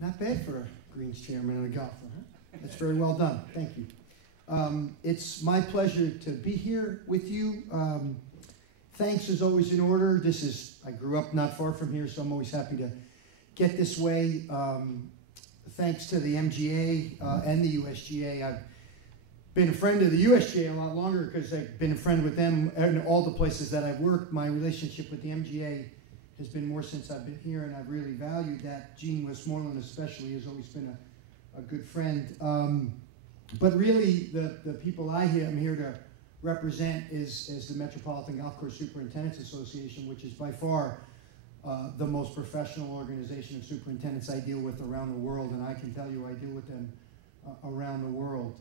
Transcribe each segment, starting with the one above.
Not bad for a Greens chairman and a golfer, huh? That's very well done. Thank you. It's my pleasure to be here with you. Thanks is always in order. I grew up not far from here, so I'm always happy to get this way. Thanks to the MGA and the USGA. I've been a friend of the USGA a lot longer because I've been a friend with them in all the places that I've worked. My relationship with the MGA has been more since I've been here, and I've really valued that. Gene Westmoreland especially has always been a good friend. But really, the people I'm here to represent is the Metropolitan Golf Course Superintendents Association, which is by far the most professional organization of superintendents I deal with around the world, and I can tell you I deal with them around the world.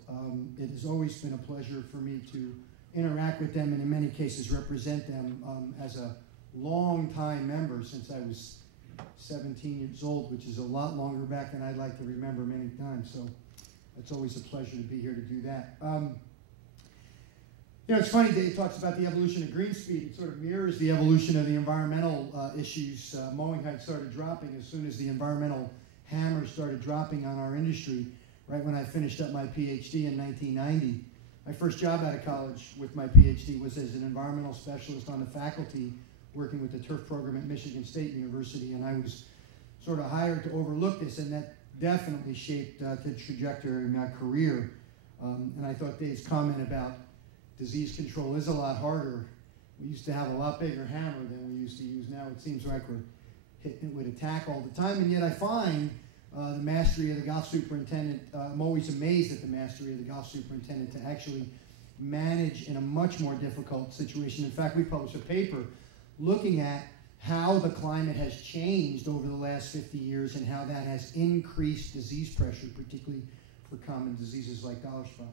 It has always been a pleasure for me to interact with them and in many cases represent them as a long-time member since I was 17 years old, which is a lot longer back than I'd like to remember many times. So it's always a pleasure to be here to do that. It's funny that he talks about the evolution of green speed. It sort of mirrors the evolution of the environmental issues. Mowing height started dropping as soon as the environmental hammer started dropping on our industry, right when I finished up my PhD in 1990. My first job out of college with my PhD was as an environmental specialist on the faculty working with the turf program at Michigan State University, and I was sort of hired to overlook this, and that definitely shaped the trajectory of my career. And I thought Dave's comment about disease control is a lot harder. We used to have a lot bigger hammer than we used to use. Now it seems like we're hitting it with a tack all the time, and yet I find the mastery of the golf superintendent, I'm always amazed at the mastery of the golf superintendent to actually manage in a much more difficult situation. In fact, we published a paper looking at how the climate has changed over the last 50 years and how that has increased disease pressure, particularly for common diseases like dollar spot.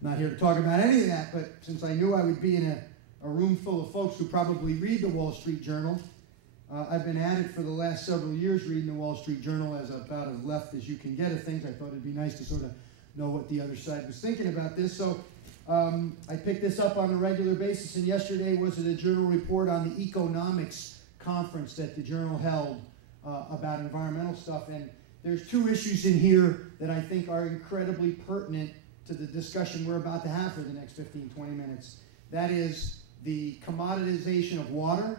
I'm not here to talk about any of that, but since I knew I would be in a room full of folks who probably read the Wall Street Journal, I've been at it for the last several years reading the Wall Street Journal as about as left as you can get of things. I thought it'd be nice to sort of know what the other side was thinking about this. So I picked this up on a regular basis, and yesterday was a journal report on the economics conference that the journal held about environmental stuff. And there's two issues in here that I think are incredibly pertinent to the discussion we're about to have for the next 15, 20 minutes. That is the commoditization of water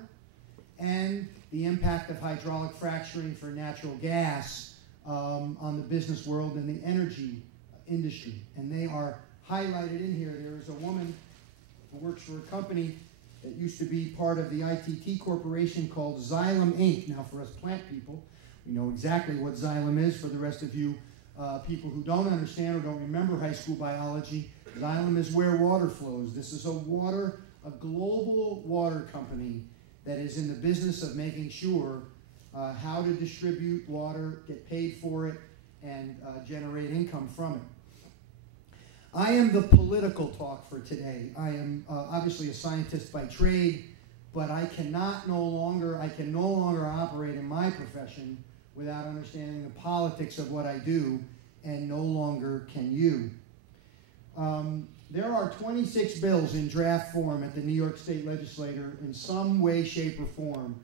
and the impact of hydraulic fracturing for natural gas on the business world and the energy industry. And they are highlighted in here. There is a woman who works for a company that used to be part of the ITT Corporation called Xylem Inc. Now, for us plant people, we know exactly what Xylem is. For the rest of you people who don't understand or don't remember high school biology, Xylem is where water flows. This is a global water company that is in the business of making sure how to distribute water, get paid for it, and generate income from it. I am the political talk for today. I am obviously a scientist by trade, but I can no longer operate in my profession without understanding the politics of what I do, and no longer can you. There are 26 bills in draft form at the New York State Legislature in some way, shape, or form.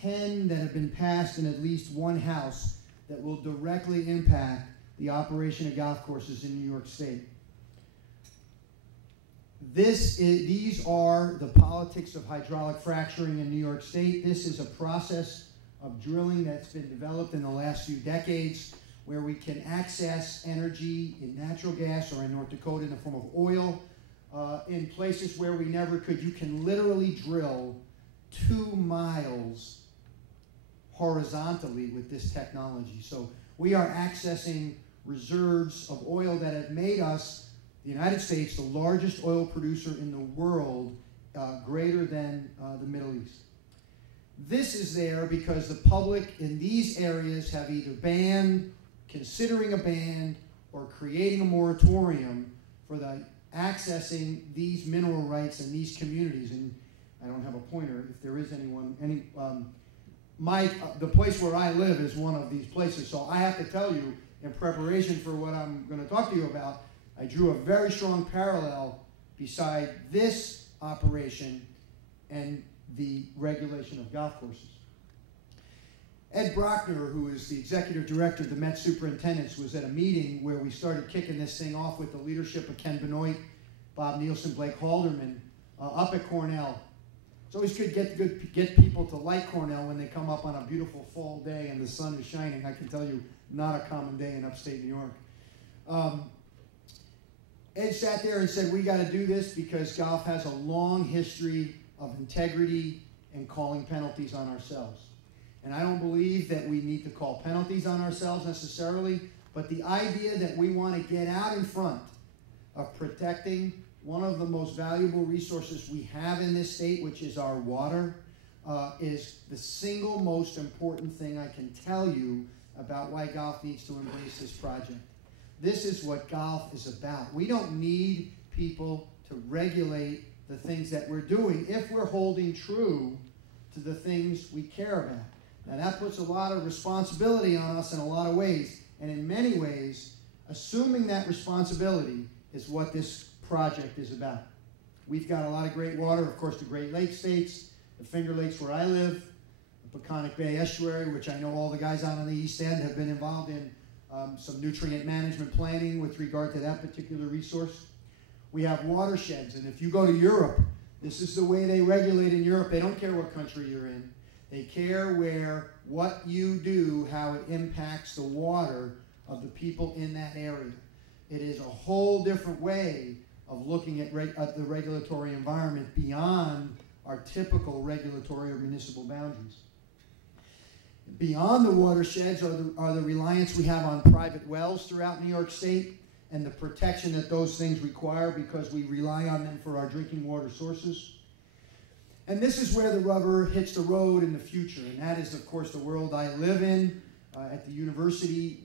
10 that have been passed in at least one house that will directly impact the operation of golf courses in New York State. These are the politics of hydraulic fracturing in New York State. This is a process of drilling that's been developed in the last few decades where we can access energy in natural gas or in North Dakota in the form of oil in places where we never could. You can literally drill 2 miles horizontally with this technology. So we are accessing reserves of oil that have made us, the United States, the largest oil producer in the world, greater than the Middle East. This is there because the public in these areas have either banned, considering a ban, or creating a moratorium for the accessing these mineral rights in these communities. And I don't have a pointer if there is anyone. The place where I live is one of these places. So I have to tell you, in preparation for what I'm going to talk to you about, I drew a very strong parallel beside this operation and the regulation of golf courses. Ed Brockner, who is the executive director of the Met Superintendents, was at a meeting where we started kicking this thing off with the leadership of Ken Benoit, Bob Nielsen, Blake Halderman, up at Cornell. It's always good to get people to like Cornell when they come up on a beautiful fall day and the sun is shining. I can tell you, not a common day in upstate New York. Ed sat there and said, we got to do this because golf has a long history of integrity and calling penalties on ourselves. And I don't believe that we need to call penalties on ourselves necessarily, but the idea that we want to get out in front of protecting one of the most valuable resources we have in this state, which is our water, is the single most important thing I can tell you about why golf needs to embrace this project. This is what golf is about. We don't need people to regulate the things that we're doing if we're holding true to the things we care about. Now that puts a lot of responsibility on us in a lot of ways, and in many ways, assuming that responsibility is what this project is about. We've got a lot of great water, of course, the Great Lakes states, the Finger Lakes where I live, the Peconic Bay Estuary, which I know all the guys out on the East End have been involved in some nutrient management planning with regard to that particular resource. We have watersheds, and if you go to Europe, this is the way they regulate in Europe. They don't care what country you're in. They care what you do, how it impacts the water of the people in that area. It is a whole different way of looking at the regulatory environment beyond our typical regulatory or municipal boundaries. Beyond the watersheds are the reliance we have on private wells throughout New York State and the protection that those things require because we rely on them for our drinking water sources. And this is where the rubber hits the road in the future, and that is, of course, the world I live in. At the university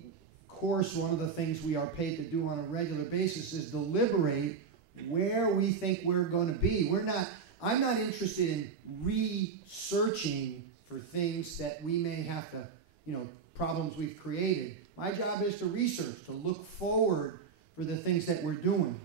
course, one of the things we are paid to do on a regular basis is deliberate where we think we're going to be. I'm not interested in researching for things that we may have to, problems we've created. My job is to research, to look forward for the things that we're doing.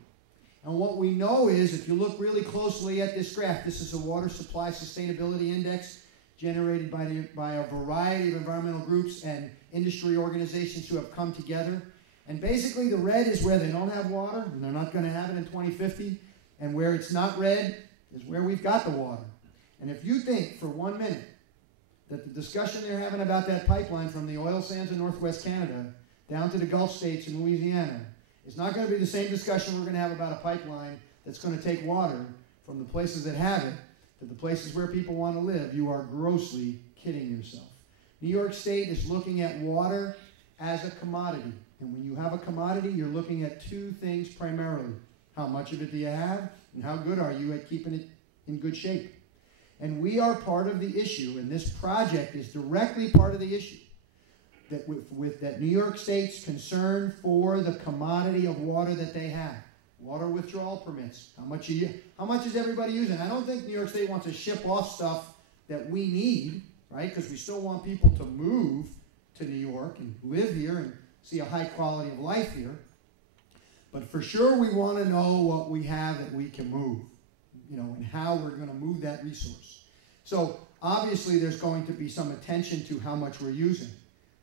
And what we know is, if you look really closely at this graph, this is a water supply sustainability index generated by a variety of environmental groups and industry organizations who have come together. And basically the red is where they don't have water, and they're not going to have it in 2050. And where it's not red is where we've got the water. And if you think for 1 minute that the discussion they're having about that pipeline from the oil sands in northwest Canada down to the Gulf states in Louisiana is not going to be the same discussion we're going to have about a pipeline that's going to take water from the places that have it to the places where people want to live, you are grossly kidding yourself. New York State is looking at water as a commodity. And when you have a commodity, you're looking at two things primarily. How much of it do you have, and how good are you at keeping it in good shape? And we are part of the issue, and this project is directly part of the issue. That that New York State's concern for the commodity of water that they have. Water withdrawal permits. How much is everybody using? I don't think New York State wants to ship off stuff that we need, right? Because we still want people to move to New York and live here and see a high quality of life here. But for sure we want to know what we have that we can move, and how we're going to move that resource. So obviously there's going to be some attention to how much we're using.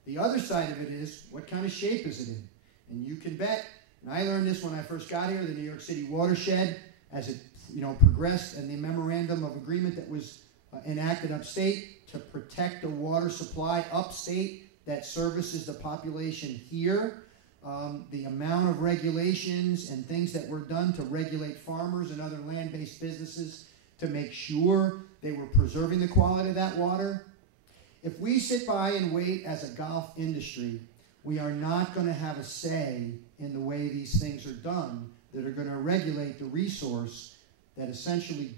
The other side of it is, what kind of shape is it in? And you can bet, and I learned this when I first got here, the New York City watershed, as it progressed, and the memorandum of agreement that was enacted upstate to protect the water supply upstate that services the population here. The amount of regulations and things that were done to regulate farmers and other land-based businesses to make sure they were preserving the quality of that water. If we sit by and wait as a golf industry, we are not going to have a say in the way these things are done that are going to regulate the resource that essentially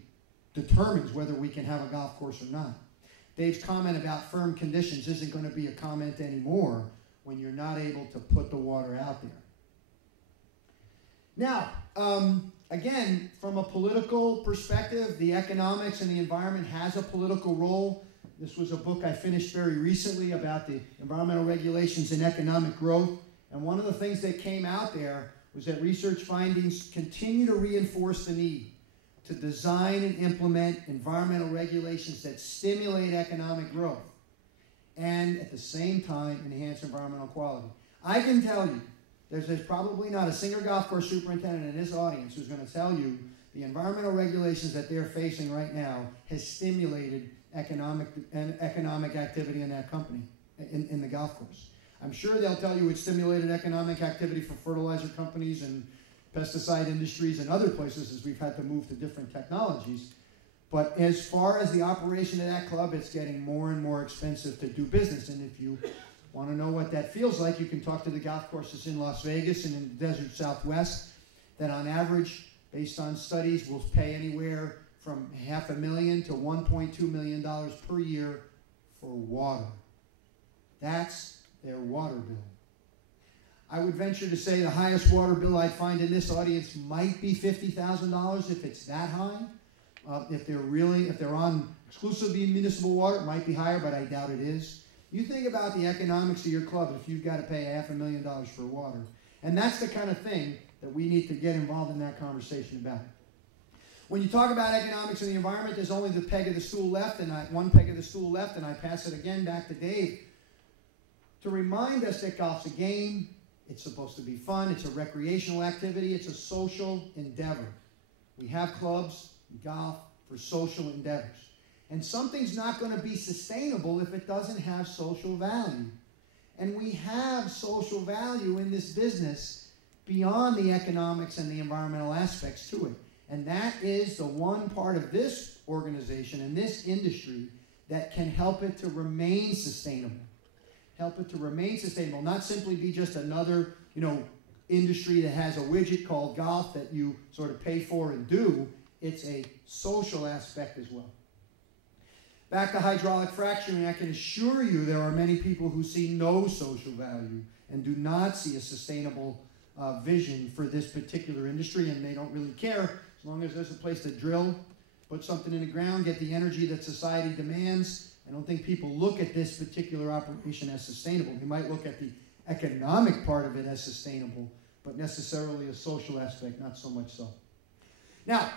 determines whether we can have a golf course or not. Dave's comment about firm conditions isn't going to be a comment anymore when you're not able to put the water out there. Now, again, from a political perspective, the economics and the environment has a political role. This was a book I finished very recently about the environmental regulations and economic growth. And one of the things that came out there was that research findings continue to reinforce the need to design and implement environmental regulations that stimulate economic growth. and at the same time enhance environmental quality. I can tell you, there's probably not a single golf course superintendent in this audience who's going to tell you the environmental regulations that they're facing right now has stimulated economic activity in that company, in the golf course. I'm sure they'll tell you it stimulated economic activity for fertilizer companies and pesticide industries and other places as we've had to move to different technologies. But as far as the operation of that club, it's getting more and more expensive to do business. And if you want to know what that feels like, you can talk to the golf courses in Las Vegas and in the desert Southwest that on average, based on studies, will pay anywhere from $500,000 to $1.2 million per year for water. That's their water bill. I would venture to say the highest water bill I'd find in this audience might be $50,000 if it's that high. If they're on exclusively municipal water, it might be higher, but I doubt it is. You think about the economics of your club if you've got to pay $500,000 for water. And that's the kind of thing that we need to get involved in that conversation about. When you talk about economics of the environment, there's only the peg of the stool left, and one peg of the stool left, and I pass it again back to Dave to remind us that golf's a game, it's supposed to be fun, it's a recreational activity, it's a social endeavor. We have clubs, golf, for social endeavors. And something's not going to be sustainable if it doesn't have social value. And we have social value in this business beyond the economics and the environmental aspects to it. And that is the one part of this organization and this industry that can help it to remain sustainable. Help it to remain sustainable, not simply be just another, industry that has a widget called golf that you sort of pay for and do. It's a social aspect as well. Back to hydraulic fracturing, I can assure you there are many people who see no social value and do not see a sustainable vision for this particular industry, and they don't really care as long as there's a place to drill, put something in the ground, get the energy that society demands. I don't think people look at this particular operation as sustainable. They might look at the economic part of it as sustainable, but necessarily a social aspect, not so much so. Now,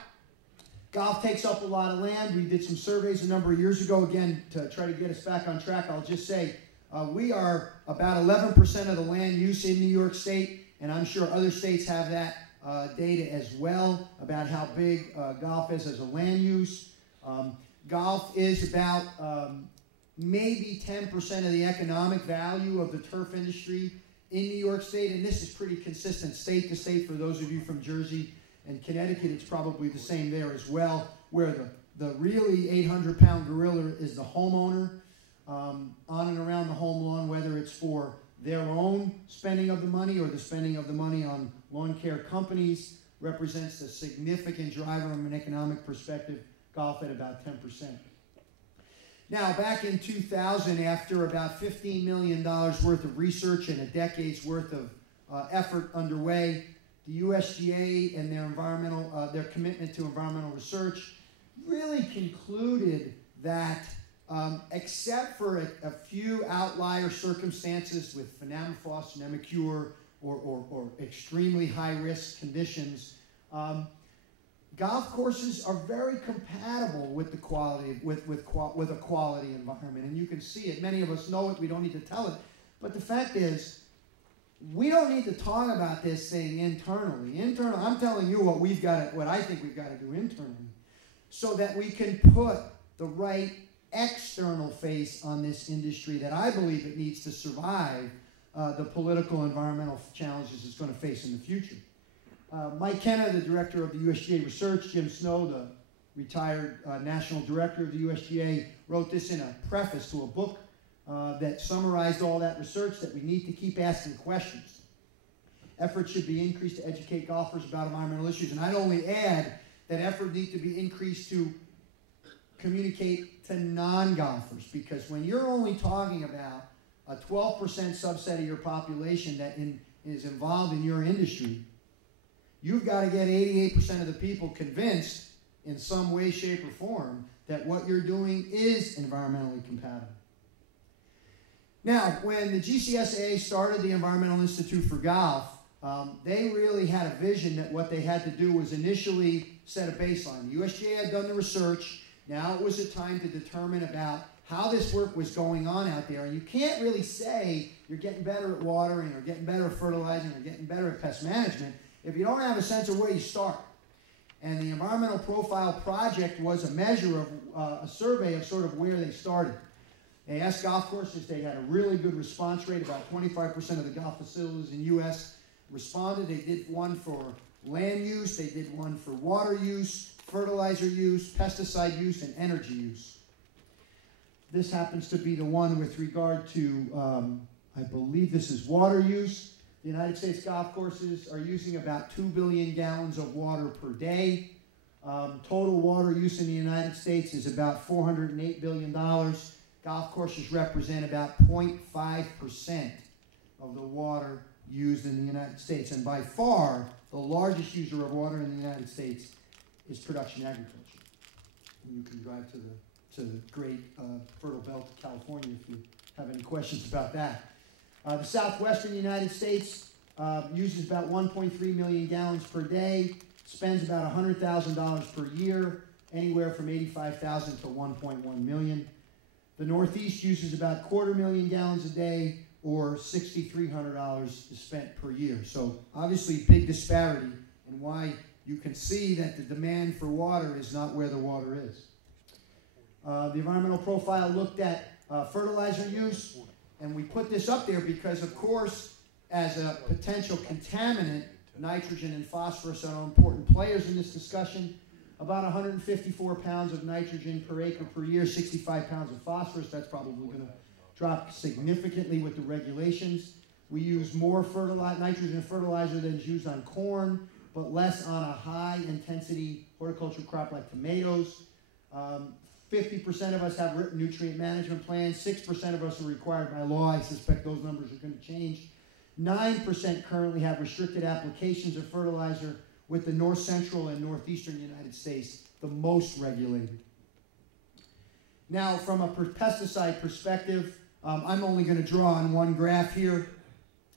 golf takes up a lot of land. We did some surveys a number of years ago. Again, to try to get us back on track, I'll just say we are about 11% of the land use in New York State, and I'm sure other states have that data as well about how big golf is as a land use. Golf is about maybe 10% of the economic value of the turf industry in New York State, and this is pretty consistent state to state. For those of you from Jersey and Connecticut, it's probably the same there as well, where the really 800-pound gorilla is the homeowner on and around the home lawn, whether it's for their own spending of the money or the spending of the money on lawn care companies, represents a significant driver from an economic perspective. Golf at about 10%. Now, back in 2000, after about $15 million worth of research and a decade's worth of effort underway, the USGA and their commitment to environmental research really concluded that except for a few outlier circumstances with phonamifos, nemacure, or extremely high-risk conditions, golf courses are very compatible with the quality with a quality environment, and you can see it. Many of us know it. We don't need to tell it, but the fact is, we don't need to talk about this thing internally. I'm telling you what I think we've got to do internally, so that we can put the right external face on this industry that I believe it needs to survive the political environmental challenges it's going to face in the future. Mike Kenna, the director of the USGA Research, Jim Snow, the retired national director of the USGA, wrote this in a preface to a book that summarized all that research, that we need to keep asking questions. Effort should be increased to educate golfers about environmental issues. And I'd only add that effort needs to be increased to communicate to non-golfers, because when you're only talking about a 12% subset of your population that is involved in your industry, you've got to get 88% of the people convinced in some way, shape, or form that what you're doing is environmentally compatible. Now, when the GCSAA started the Environmental Institute for Golf, they really had a vision that what they had to do was initially set a baseline. The USGA had done the research. Now it was a time to determine about how this work was going on out there. And you can't really say you're getting better at watering or getting better at fertilizing or getting better at pest management if you don't have a sense of where you start. And the Environmental Profile Project was a measure of a survey of sort of where they started. They asked golf courses. They had a really good response rate. About 25% of the golf facilities in the U.S. responded. They did one for land use. They did one for water use, fertilizer use, pesticide use, and energy use. This happens to be the one with regard to, I believe this is water use. The United States golf courses are using about 2 billion gallons of water per day. Total water use in the United States is about $408 billion. Golf courses represent about 0.5% of the water used in the United States. And by far, the largest user of water in the United States is production agriculture. And you can drive to the great fertile belt of California if you have any questions about that. The southwestern United States uses about 1.3 million gallons per day, spends about $100,000 per year, anywhere from $85,000 to $1.1 million. The Northeast uses about 250,000 gallons a day, or $6,300 is spent per year. So obviously big disparity, and why you can see that the demand for water is not where the water is. The environmental profile looked at fertilizer use, and we put this up there because, of course, as a potential contaminant, nitrogen and phosphorus are important players in this discussion. About 154 pounds of nitrogen per acre per year, 65 pounds of phosphorus. That's probably going to drop significantly with the regulations. We use more nitrogen fertilizer than is used on corn, but less on a high-intensity horticulture crop like tomatoes. 50% of us have written nutrient management plans. 6% of us are required by law. I suspect those numbers are going to change. 9% currently have restricted applications of fertilizer, with the north central and northeastern United States the most regulated. Now, from a pesticide perspective, I'm only going to draw on one graph here.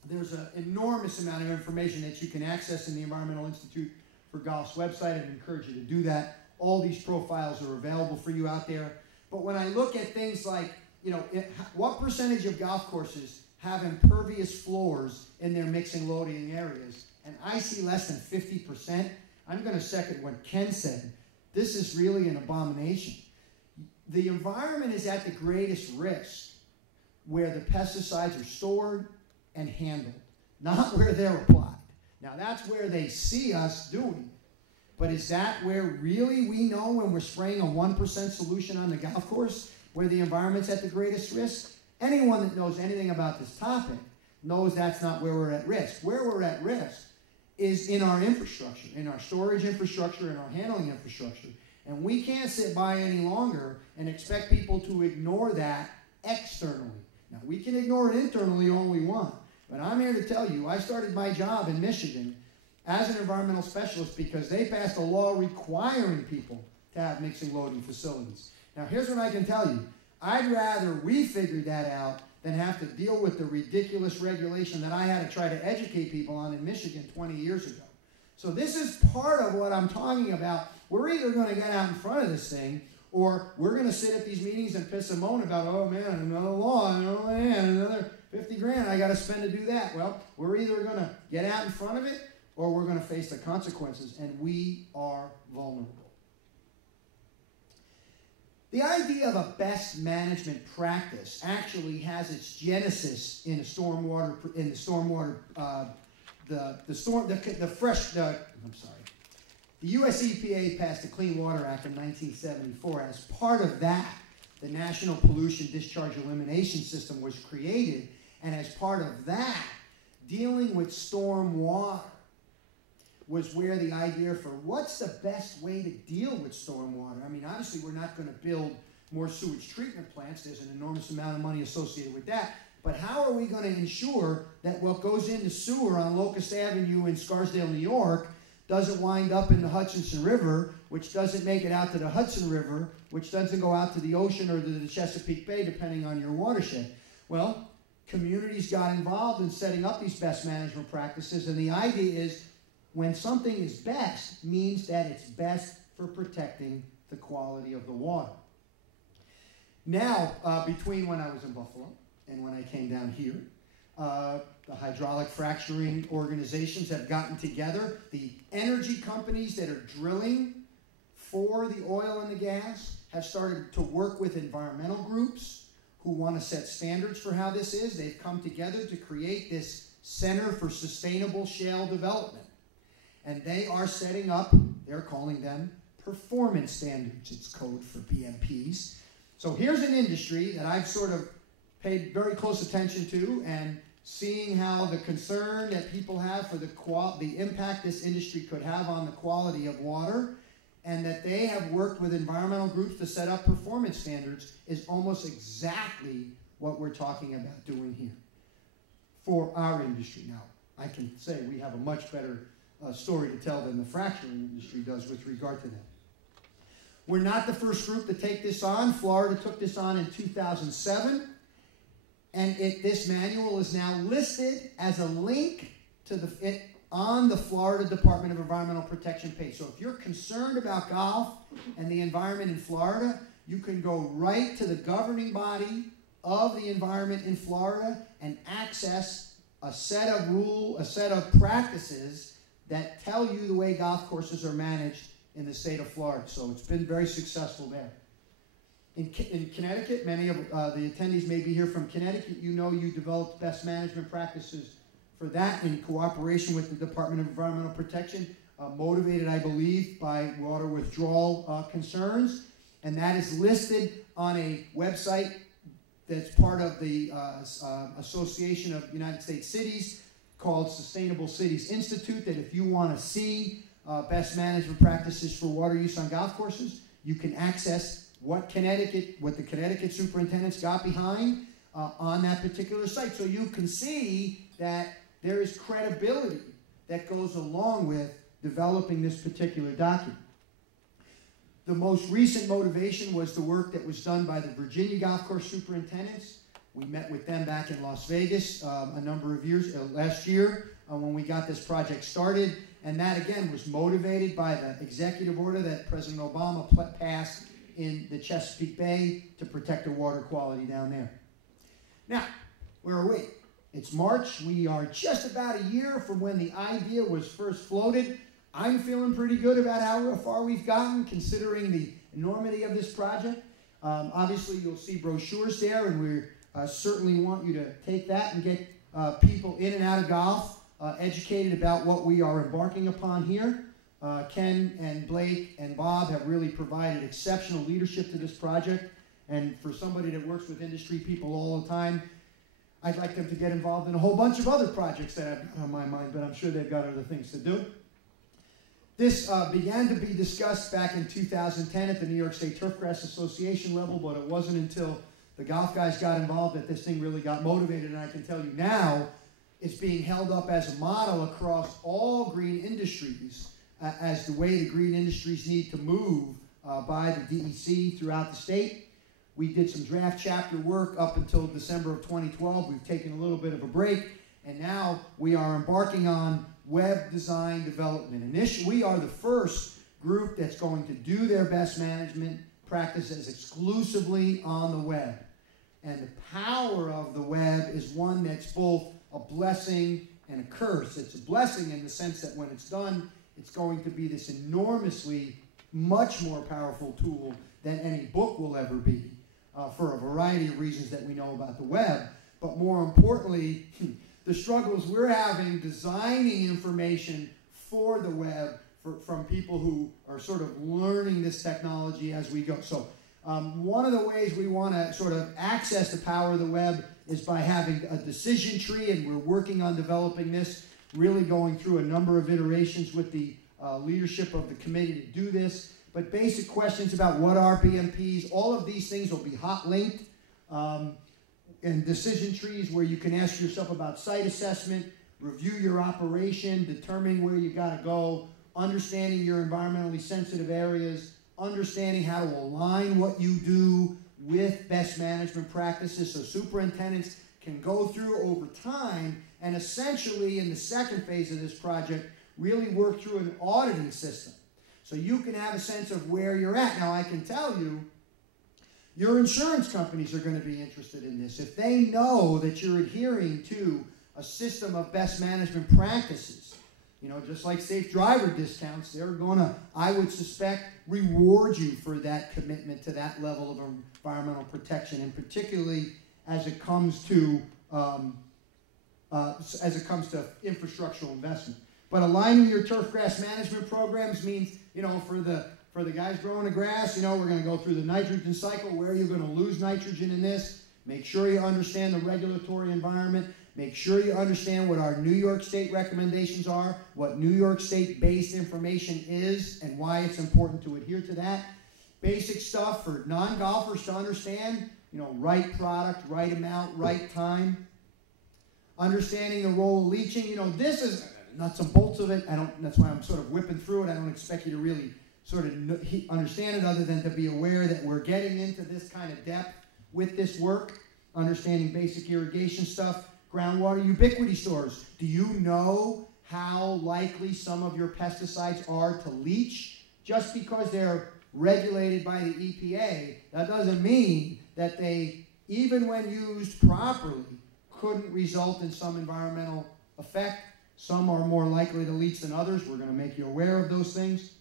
There's an enormous amount of information that you can access in the Environmental Institute for Golf's website. I'd encourage you to do that. All these profiles are available for you out there. But when I look at things like, what percentage of golf courses have impervious floors in their mixing loading areas, and I see less than 50%, I'm going to second what Ken said. This is really an abomination. The environment is at the greatest risk where the pesticides are stored and handled, not where they're applied. Now, that's where they see us doing it. But is that where really we know when we're spraying a 1% solution on the golf course, where the environment's at the greatest risk? Anyone that knows anything about this topic knows that's not where we're at risk. Where we're at risk is in our infrastructure, in our storage infrastructure, in our handling infrastructure. And we can't sit by any longer and expect people to ignore that externally. Now, we can ignore it internally all we want, but I'm here to tell you, I started my job in Michigan as an environmental specialist because they passed a law requiring people to have mixing loading facilities. Now, here's what I can tell you. I'd rather we figured that out than have to deal with the ridiculous regulation that I had to try to educate people on in Michigan 20 years ago. So this is part of what I'm talking about. We're either going to get out in front of this thing, or we're going to sit at these meetings and piss and moan about, oh man, another law, another 50 grand I got to spend to do that. Well, we're either going to get out in front of it, or we're going to face the consequences, and we are vulnerable. The idea of a best management practice actually has its genesis in the US EPA passed the Clean Water Act in 1974. As part of that, the National Pollution Discharge Elimination System was created, and as part of that, dealing with storm water was where the idea for what's the best way to deal with stormwater. I mean, obviously, we're not going to build more sewage treatment plants. There's an enormous amount of money associated with that. But how are we going to ensure that what goes into sewer on Locust Avenue in Scarsdale, New York, doesn't wind up in the Hutchinson River, which doesn't make it out to the Hudson River, which doesn't go out to the ocean or to the Chesapeake Bay, depending on your watershed? Well, communities got involved in setting up these best management practices, and the idea is when something is best means that it's best for protecting the quality of the water. Now, between when I was in Buffalo and when I came down here, the hydraulic fracturing organizations have gotten together. The energy companies that are drilling for the oil and the gas have started to work with environmental groups who want to set standards for how this is. They've come together to create this Center for Sustainable Shale Development. And they are setting up, they're calling them performance standards. It's code for BMPs. So here's an industry that I've sort of paid very close attention to, and seeing how the concern that people have for the impact this industry could have on the quality of water, and that they have worked with environmental groups to set up performance standards is almost exactly what we're talking about doing here for our industry. Now, I can say we have a much better story to tell than the fracturing industry does with regard to that. We're not the first group to take this on. Florida took this on in 2007. And this manual is now listed as a link to on the Florida Department of Environmental Protection page. So if you're concerned about golf and the environment in Florida, you can go right to the governing body of the environment in Florida and access a set of practices that tell you the way golf courses are managed in the state of Florida. So it's been very successful there. In Connecticut, many of the attendees may be here from Connecticut. You know you developed best management practices for that in cooperation with the Department of Environmental Protection, motivated, I believe, by water withdrawal concerns. And that is listed on a website that's part of the Association of United States Cities called Sustainable Cities Institute, that if you want to see best management practices for water use on golf courses, you can access what the Connecticut superintendents got behind on that particular site. So you can see that there is credibility that goes along with developing this particular document. The most recent motivation was the work that was done by the Virginia golf course superintendents. We met with them back in Las Vegas a number of years, last year, when we got this project started. And that, again, was motivated by the executive order that President Obama passed in the Chesapeake Bay to protect the water quality down there. Now, where are we? It's March. We are just about a year from when the idea was first floated. I'm feeling pretty good about how far we've gotten, considering the enormity of this project. Obviously, you'll see brochures there, and we certainly want you to take that and get people in and out of golf educated about what we are embarking upon here. Ken and Blake and Bob have really provided exceptional leadership to this project. And for somebody that works with industry people all the time, I'd like them to get involved in a whole bunch of other projects that I've got on my mind, but I'm sure they've got other things to do. This began to be discussed back in 2010 at the New York State Turfgrass Association level, but it wasn't until the golf guys got involved that this thing really got motivated. And I can tell you now, it's being held up as a model across all green industries as the way the green industries need to move by the DEC throughout the state. We did some draft chapter work up until December of 2012. We've taken a little bit of a break, and now we are embarking on web design development. Initially, we are the first group that's going to do their best management practices exclusively on the web. And the power of the web is one that's both a blessing and a curse. It's a blessing in the sense that when it's done, it's going to be this enormously much more powerful tool than any book will ever be for a variety of reasons that we know about the web. But more importantly, the struggles we're having designing information for the web from people who are sort of learning this technology as we go. So one of the ways we want to sort of access the power of the web is by having a decision tree, and we're working on developing this, really going through a number of iterations with the leadership of the committee to do this. But basic questions about what are BMPs, all of these things will be hot linked. And decision trees where you can ask yourself about site assessment, review your operation, determining where you got to go, understanding your environmentally sensitive areas, understanding how to align what you do with best management practices so superintendents can go through over time and essentially in the second phase of this project really work through an auditing system so you can have a sense of where you're at. Now I can tell you, Your insurance companies are going to be interested in this. If they know that you're adhering to a system of best management practices, you know, just like safe driver discounts, they're going to, I would suspect, reward you for that commitment to that level of environmental protection, and particularly as it comes to infrastructural investment. But aligning your turf grass management programs means, you know, for the guys growing the grass, you know, we're going to go through the nitrogen cycle. Where are you going to lose nitrogen in this? Make sure you understand the regulatory environment. Make sure you understand what our New York State recommendations are, what New York State-based information is, and why it's important to adhere to that. Basic stuff for non-golfers to understand, you know, right product, right amount, right time. Understanding the role of leaching. You know, this is nuts and bolts of it. That's why I'm sort of whipping through it. I don't expect you to really sort of understand it, other than to be aware that we're getting into this kind of depth with this work. Understanding basic irrigation stuff. Groundwater ubiquity stores. Do you know how likely some of your pesticides are to leach? Just because they're regulated by the EPA, that doesn't mean that they, even when used properly, couldn't result in some environmental effect. Some are more likely to leach than others. We're going to make you aware of those things.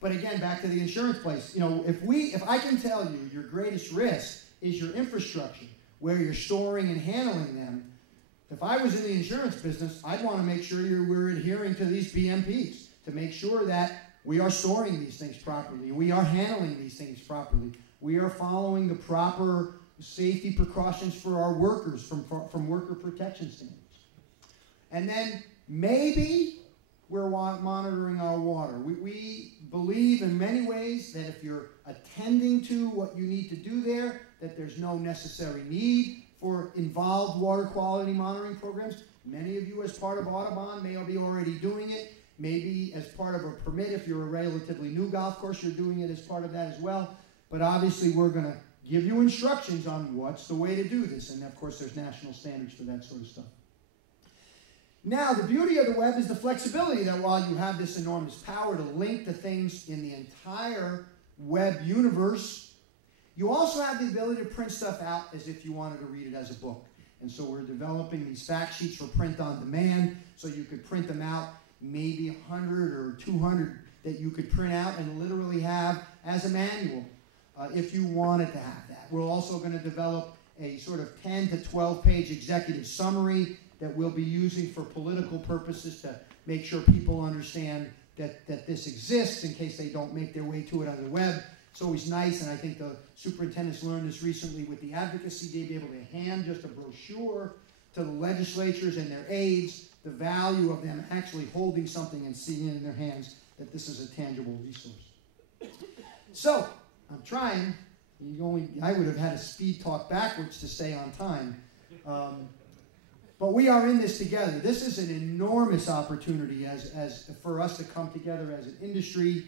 But again, back to the insurance place. You know, if I can tell you your greatest risk is your infrastructure, where you're storing and handling them, if I was in the insurance business, I'd want to make sure we're adhering to these BMPs to make sure that we are storing these things properly, we are handling these things properly, we are following the proper safety precautions for our workers from worker protection standards. And then maybe we're monitoring our water. We believe in many ways that if you're attending to what you need to do there, that there's no necessary need for involved water quality monitoring programs. Many of you, as part of Audubon, may be already doing it. Maybe as part of a permit, if you're a relatively new golf course, you're doing it as part of that as well. But obviously, we're going to give you instructions on what's the way to do this. And of course, there's national standards for that sort of stuff. Now, the beauty of the web is the flexibility that while you have this enormous power to link to things in the entire web universe, you also have the ability to print stuff out as if you wanted to read it as a book. And so we're developing these fact sheets for print on demand, so you could print them out, maybe 100 or 200 that you could print out and literally have as a manual if you wanted to have that. We're also going to develop a sort of 10 to 12-page executive summary that we'll be using for political purposes to make sure people understand that this exists in case they don't make their way to it on the web. It's always nice, and I think the superintendents learned this recently with the advocacy day, be able to hand just a brochure to the legislatures and their aides, the value of them actually holding something and seeing it in their hands, that this is a tangible resource. So, I'm trying. I would have had a speed talk backwards to stay on time. But we are in this together. This is an enormous opportunity as for us to come together as an industry,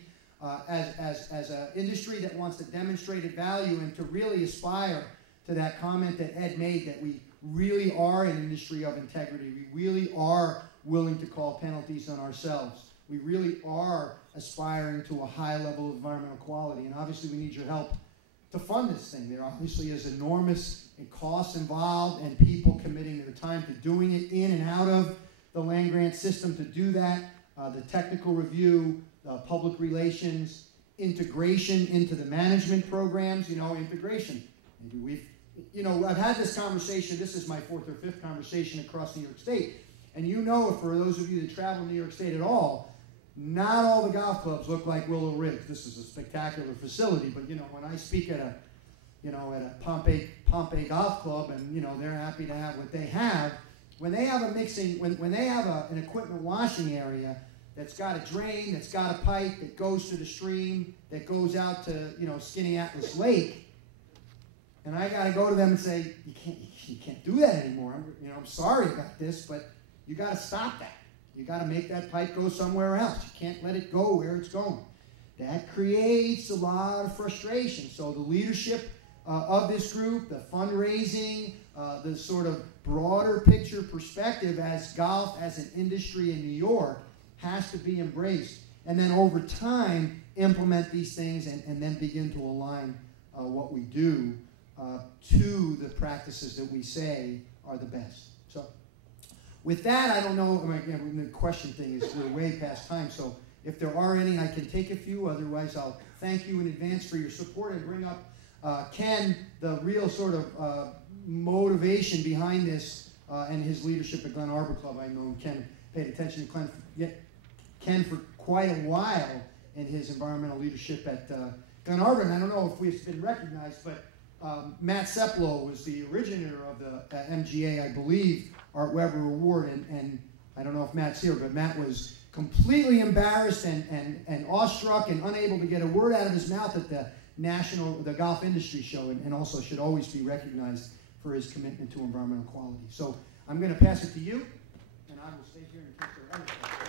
as an industry that wants to demonstrate its value and to really aspire to that comment that Ed made, that we really are an industry of integrity. We really are willing to call penalties on ourselves. We really are aspiring to a high level of environmental quality, and obviously we need your help to fund this thing. There obviously is enormous costs involved and people committing their time to doing it in and out of the land grant system to do that. The technical review, public relations, integration into the management programs, integration. Maybe I've had this conversation. This is my fourth or fifth conversation across New York State. And for those of you that travel New York State at all, not all the golf clubs look like Willow Ridge. This is a spectacular facility, but when I speak at a Pompey Golf Club, and they're happy to have what they have. When they have when they have an equipment washing area that's got a drain, that's got a pipe that goes to the stream, that goes out to Skinny Atlas Lake, and I got to go to them and say, you can't do that anymore. I'm sorry about this, but you got to stop that. You got to make that pipe go somewhere else. You can't let it go where it's going. That creates a lot of frustration. So the leadership of this group, the fundraising, the sort of broader picture perspective as golf as an industry in New York has to be embraced. And then over time, implement these things and then begin to align what we do to the practices that we say are the best. So with that, I don't know, the question thing is we're way past time, so if there are any, I can take a few. Otherwise, I'll thank you in advance for your support and bring up Ken, the real sort of motivation behind this and his leadership at Glen Arbor Club. I know Ken paid attention to Ken for quite a while in his environmental leadership at Glen Arbor. And I don't know if we've been recognized, but Matt Seplow was the originator of the MGA, I believe, Art Weber Award. And I don't know if Matt's here, but Matt was completely embarrassed and awestruck and unable to get a word out of his mouth at the golf industry show, and also should always be recognized for his commitment to environmental quality. So I'm going to pass it to you, and I will stay here in case there are any questions.